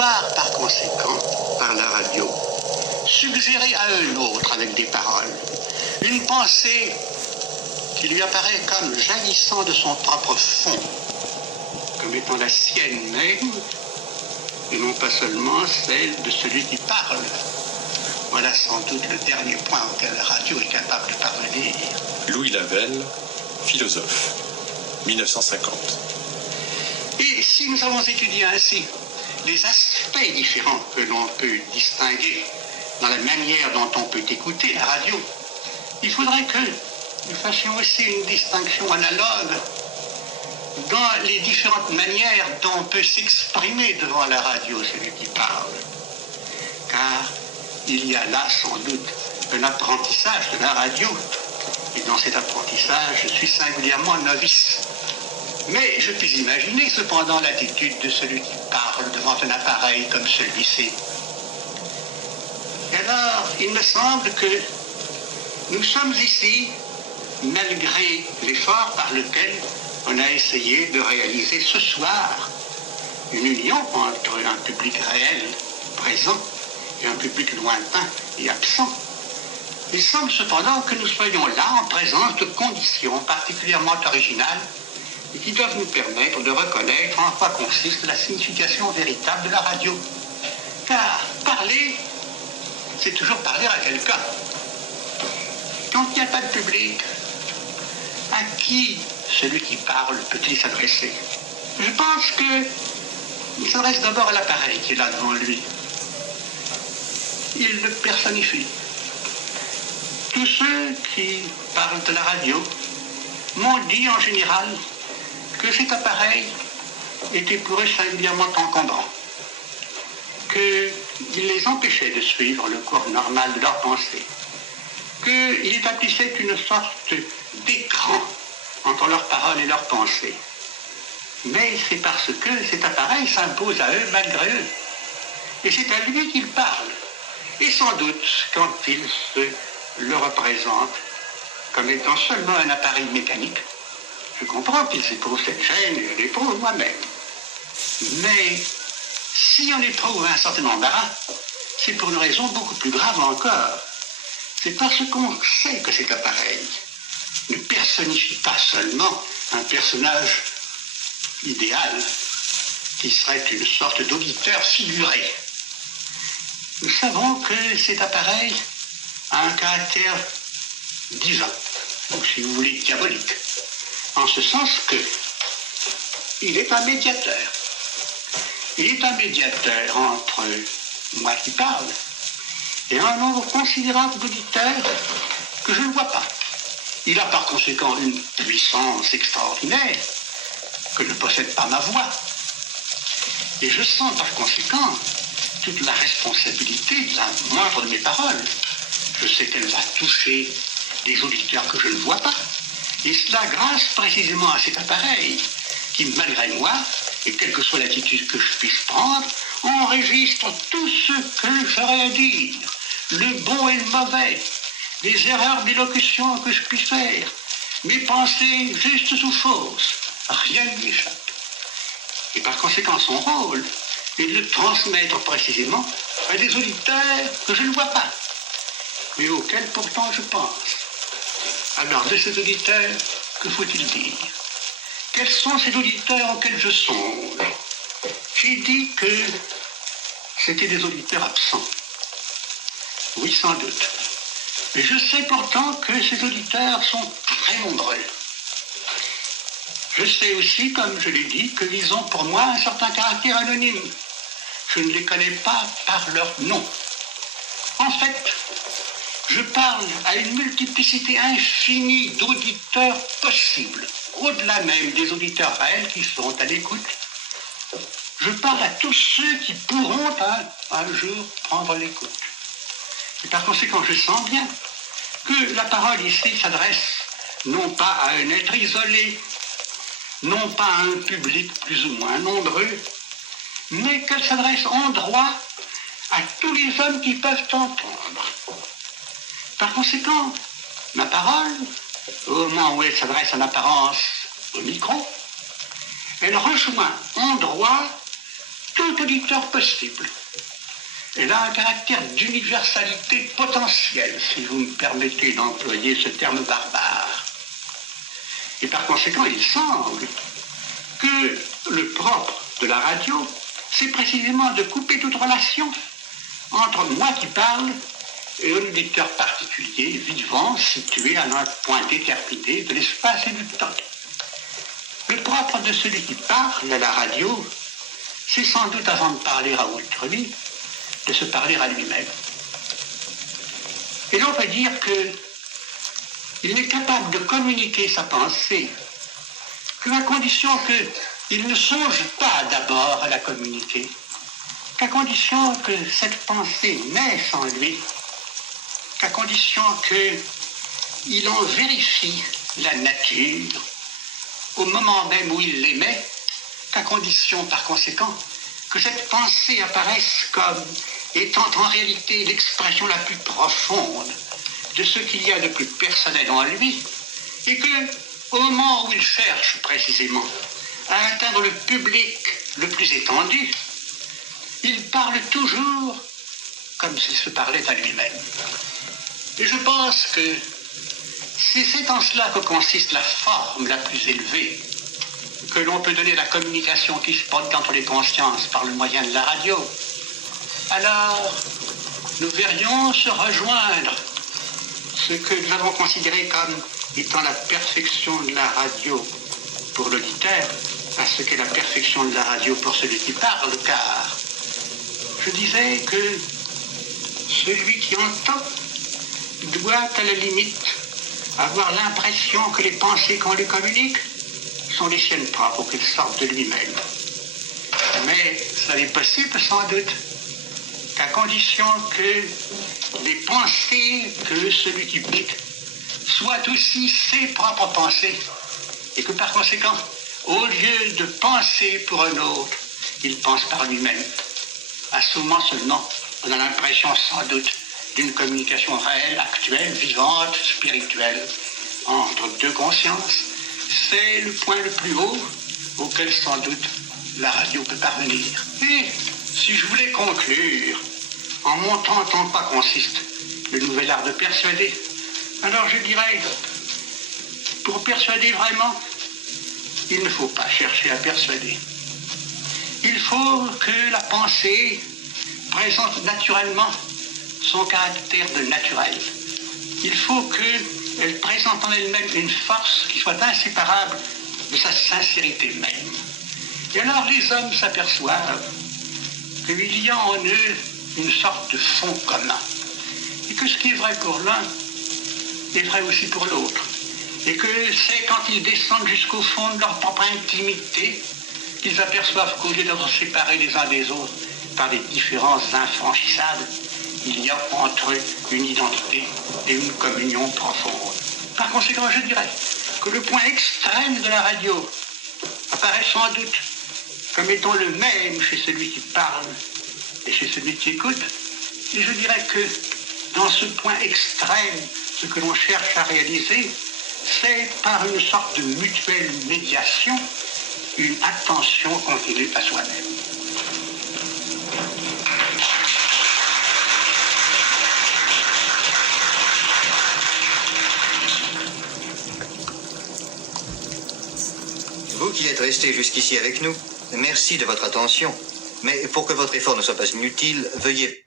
pouvoir, par conséquent, par la radio, suggérer à un autre avec des paroles une pensée qui lui apparaît comme jaillissant de son propre fond, comme étant la sienne même, et non pas seulement celle de celui qui parle. Voilà sans doute le dernier point auquel la radio est capable de parvenir. Louis Lavelle, philosophe, 1950. Et si nous avons étudié ainsi les aspects différents que l'on peut distinguer dans la manière dont on peut écouter la radio, il faudrait que nous fassions aussi une distinction analogue dans les différentes manières dont on peut s'exprimer devant la radio, celui qui parle. Car il y a là sans doute un apprentissage de la radio, et dans cet apprentissage, je suis singulièrement novice. Mais je puis imaginer cependant l'attitude de celui qui parle devant un appareil comme celui-ci. Et alors, il me semble que nous sommes ici, malgré l'effort par lequel on a essayé de réaliser ce soir une union entre un public réel, présent, et un public lointain et absent. Il semble cependant que nous soyons là en présence de conditions particulièrement originales et qui doivent nous permettre de reconnaître en quoi consiste la signification véritable de la radio. Car parler, c'est toujours parler à quelqu'un. Quand il n'y a pas de public, à qui celui qui parle peut-il s'adresser? Je pense qu'il s'adresse d'abord à l'appareil qui est là devant lui. Il le personnifie. Tous ceux qui parlent de la radio m'ont dit en général que cet appareil était pour eux singulièrement encombrant, qu'il les empêchait de suivre le cours normal de leur pensée, qu'il établissait une sorte d'écran entre leurs paroles et leurs pensées. Mais c'est parce que cet appareil s'impose à eux malgré eux. Et c'est à lui qu'ils parlent. Et sans doute, quand ils se le représentent comme étant seulement un appareil mécanique, je comprends qu'ils éprouvent cette gêne et je l'éprouve moi-même. Mais si on éprouve un certain embarras, c'est pour une raison beaucoup plus grave encore. C'est parce qu'on sait que cet appareil ne personnifie pas seulement un personnage idéal qui serait une sorte d'auditeur figuré. Nous savons que cet appareil a un caractère divin, ou si vous voulez diabolique, en ce sens que il est un médiateur. Il est un médiateur entre moi qui parle et un nombre considérable d'auditeurs que je ne vois pas. Il a par conséquent une puissance extraordinaire que ne possède pas ma voix. Et je sens par conséquent toute la responsabilité de la moindre de mes paroles. Je sais qu'elle va toucher des auditeurs que je ne vois pas. Et cela grâce précisément à cet appareil qui, malgré moi, et quelle que soit l'attitude que je puisse prendre, enregistre tout ce que j'aurai à dire, le bon et le mauvais, les erreurs d'élocution que je puisse faire, mes pensées justes ou fausses, rien ne lui échappe. Et par conséquent, son rôle est de le transmettre précisément à des auditeurs que je ne vois pas, mais auxquels pourtant je pense. Alors, de ces auditeurs, que faut-il dire? Quels sont ces auditeurs auxquels je songe? J'ai dit que c'était des auditeurs absents. Oui, sans doute. Mais je sais pourtant que ces auditeurs sont très nombreux. Je sais aussi, comme je l'ai dit, qu'ils ont pour moi un certain caractère anonyme. Je ne les connais pas par leur nom. En fait, je parle à une multiplicité infinie d'auditeurs possibles, au-delà même des auditeurs réels qui seront à l'écoute. Je parle à tous ceux qui pourront un jour prendre l'écoute. Et par conséquent, je sens bien que la parole ici s'adresse non pas à un être isolé, non pas à un public plus ou moins nombreux, mais qu'elle s'adresse en droit à tous les hommes qui peuvent entendre. Par conséquent, ma parole, au moment où elle s'adresse en apparence au micro, elle rejoint en droit tout auditeur possible. Elle a un caractère d'universalité potentielle, si vous me permettez d'employer ce terme barbare. Et par conséquent, il semble que le propre de la radio, c'est précisément de couper toute relation entre moi qui parle et un auditeur particulier, vivant, situé à un point déterminé de l'espace et du temps. Le propre de celui qui parle à la radio, c'est sans doute, avant de parler à autrui, de se parler à lui-même. Et l'on peut dire qu'il n'est capable de communiquer sa pensée qu'à condition qu'il ne songe pas d'abord à la communiquer, qu'à condition que cette pensée naisse en lui, qu'à condition qu'il en vérifie la nature au moment même où il l'émet, qu'à condition par conséquent que cette pensée apparaisse comme étant en réalité l'expression la plus profonde de ce qu'il y a de plus personnel en lui, et que, au moment où il cherche précisément à atteindre le public le plus étendu, il parle toujours comme s'il se parlait à lui-même. Et je pense que c'est en cela que consiste la forme la plus élevée que l'on peut donner à la communication qui se porte entre les consciences par le moyen de la radio. Alors, nous verrions se rejoindre ce que nous avons considéré comme étant la perfection de la radio pour l'auditeur à ce qu'est la perfection de la radio pour celui qui parle, car je disais que celui qui entend doit à la limite avoir l'impression que les pensées qu'on lui communique sont les siennes propres, ou qu'elles sortent de lui-même. Mais ça n'est possible sans doute qu'à condition que les pensées que celui qui pique soient aussi ses propres pensées, et que par conséquent, au lieu de penser pour un autre, il pense par lui-même. À ce moment seulement, on a l'impression sans doute d'une communication réelle, actuelle, vivante, spirituelle, entre deux consciences. C'est le point le plus haut auquel sans doute la radio peut parvenir. Et si je voulais conclure en montrant en quoi consiste le nouvel art de persuader, alors je dirais, pour persuader vraiment, il ne faut pas chercher à persuader. Il faut que la pensée présente naturellement son caractère de naturel. Il faut qu'elle présente en elle-même une force qui soit inséparable de sa sincérité même. Et alors les hommes s'aperçoivent qu'il y a en eux une sorte de fond commun. Et que ce qui est vrai pour l'un est vrai aussi pour l'autre. Et que c'est quand ils descendent jusqu'au fond de leur propre intimité qu'ils aperçoivent qu'au lieu d'être séparés les uns des autres par des différences infranchissables, il y a entre eux une identité et une communion profonde. Par conséquent, je dirais que le point extrême de la radio apparaît sans doute comme étant le même chez celui qui parle et chez celui qui écoute. Et je dirais que dans ce point extrême, ce que l'on cherche à réaliser, c'est par une sorte de mutuelle médiation, une attention continue à soi-même. Vous qui êtes resté jusqu'ici avec nous, merci de votre attention. Mais pour que votre effort ne soit pas inutile, veuillez